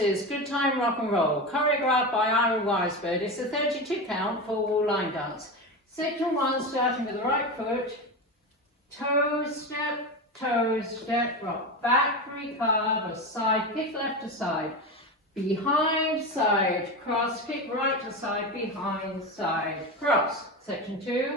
is Good Time Rock and Roll, choreographed by Ira Weisberg. It's a 32 count for wall line dance. Section 1, starting with the right foot, toe step, rock, back, recurve, side, kick left to side, behind, side, cross, kick right to side, behind, side, cross. Section 2,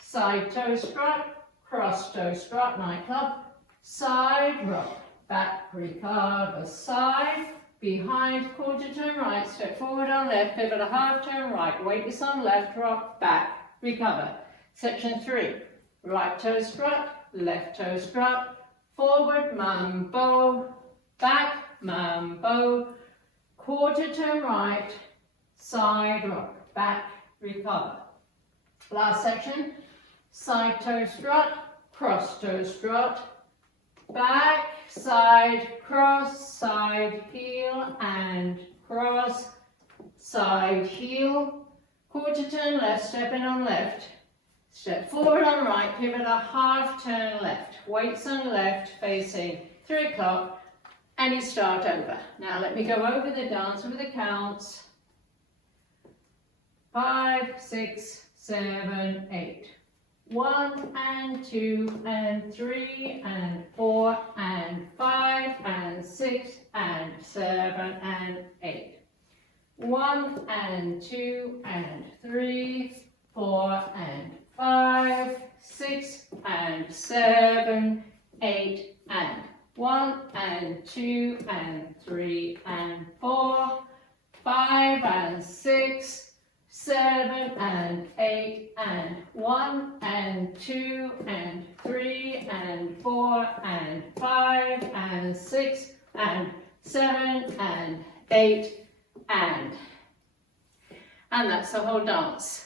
side toe strut, cross toe strut, nightclub, side, rock, back, recurve, side, behind, quarter turn right, step forward on left, pivot a half turn right, weightless on left, rock, back, recover. Section 3, right toe strut, left toe strut, forward, mambo, back, mambo, quarter turn right, side rock, back, recover. Last section, side toe strut, cross toe strut, back, side, cross, side, heel, and cross, side, heel, quarter turn left, step in on left, step forward on right, pivot a half turn left, weights on left, facing 3 o'clock, and you start over. Now let me go over the dance with the counts. 5, 6, 7, 8. 1 and 2 and 3 and 4 and 5 and 6 and 7 and 8. 1 and 2 and 3, 4 and 5, 6 and 7, 8 and 1 and 2 and 3 and 4, 5 and 6, 7 and 8 and 1 and 2 and 3 and 4 and 5 and 6 and 7 and 8 and that's the whole dance.